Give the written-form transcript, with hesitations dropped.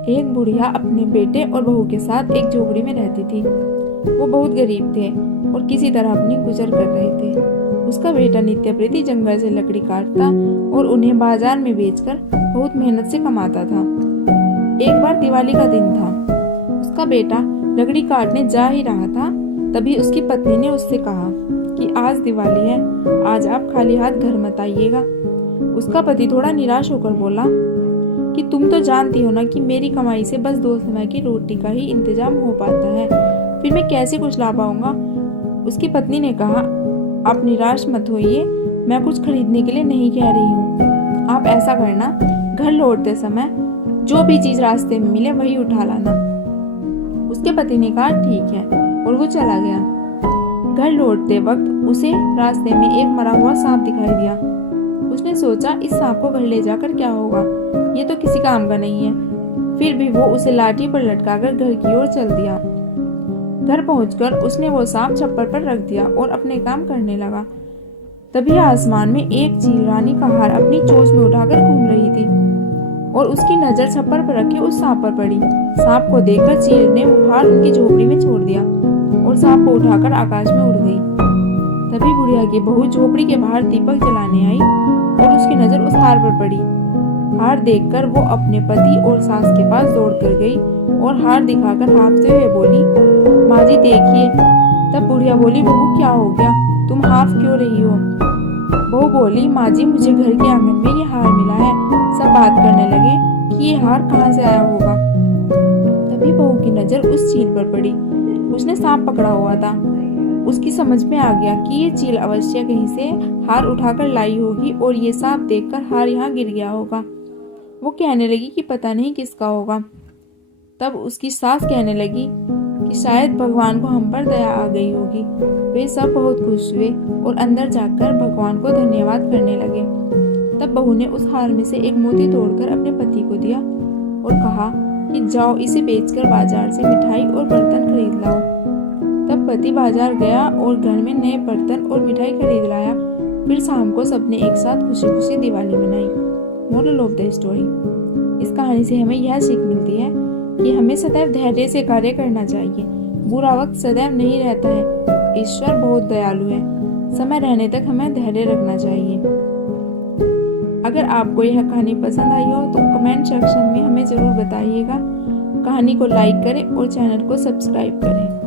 एक बुढ़िया अपने बेटे और बहू के साथ एक झोपड़ी में रहती थी। वो बहुत गरीब थे और किसी तरह अपनी गुजर कर रहे थे। उसका बेटा नित्य प्रति जंगल से लकड़ी काटता और उन्हें बाजार में बेचकर बहुत मेहनत से कमाता था। एक बार दिवाली का दिन था। उसका बेटा लकड़ी काटने जा ही रहा था, तभी उसकी पत्नी ने उससे कहा कि आज दिवाली है, आज आप खाली हाथ घर मत आइएगा। उसका पति थोड़ा निराश होकर बोला कि तुम तो जानती हो ना कि मेरी कमाई से बस 2 समय की रोटी का ही इंतजाम हो पाता है, फिर मैं कैसे कुछ ला पाऊंगा। उसकी पत्नी ने कहा, आप निराश मत होइए, मैं कुछ खरीदने के लिए नहीं कह रही हूँ। आप ऐसा करना, घर लौटते समय जो भी चीज रास्ते में मिले वही उठा लाना। उसके पति ने कहा ठीक है, और वो चला गया। घर लौटते वक्त उसे रास्ते में एक मरा हुआ सांप दिखाई दिया। उसने सोचा इस सांप को घर ले जाकर क्या होगा, ये तो किसी काम का नहीं है। फिर भी वो उसे लाठी पर लटकाकर घर की ओर चल दिया। घर पहुंचकर उसने वो सांप छप्पर पर रख दिया और अपने काम करने लगा। तभी आसमान में एक चील रानी का हार अपनी चोंच में उठाकर घूम रही थी और उसकी नजर छप्पर पर रखे उस सांप पर पड़ी। सांप को देखकर चील ने वो हार उनकी झोपड़ी में छोड़ दिया और सांप को उठाकर आकाश में उड़ गई। तभी बुढ़िया की बहू झोपड़ी के बाहर दीपक जलाने आई और उसकी नजर उस हार पर पड़ी। हार देखकर वो अपने पति और सास के पास दौड़ कर गई और हार दिखाकर हाँफते हुए बोली, माँ जी देखिए। तब बुढ़िया बोली, बहू क्या हो गया, तुम हाँफ क्यों रही हो। बहू बोली, माँ जी मुझे घर के आंगन में ये हार मिला है। सब बात करने लगे कि ये हार कहाँ से आया होगा। तभी बहू की नजर उस चील पर पड़ी। उसने सांप पकड़ा हुआ था। उसकी समझ में आ गया कि ये चील अवश्य कहीं से हार उठाकर लाई होगी और ये सांप देखकर हार यहाँ गिर गया होगा। वो कहने लगी कि पता नहीं किसका होगा। तब उसकी सास कहने लगी कि शायद भगवान को हम पर दया आ गई होगी। वे सब बहुत खुश हुए और अंदर जाकर भगवान को धन्यवाद करने लगे। तब बहू ने उस हार में से एक मोती तोड़कर अपने पति को दिया और कहा कि जाओ इसे बेचकर बाजार से मिठाई और बर्तन खरीद लाओ। तब पति बाजार गया और घर में नए बर्तन और मिठाई खरीद लाया। फिर शाम को सबने एक साथ खुशी खुशी दिवाली मनाई। मोरल ऑफ द स्टोरी, इस कहानी से हमें यह सीख मिलती है कि हमें सदैव धैर्य से कार्य करना चाहिए। बुरा वक्त सदैव नहीं रहता है। ईश्वर बहुत दयालु है। समय रहने तक हमें धैर्य रखना चाहिए। अगर आपको यह कहानी पसंद आई हो तो कमेंट सेक्शन में हमें जरूर बताइएगा। कहानी को लाइक करें और चैनल को सब्सक्राइब करें।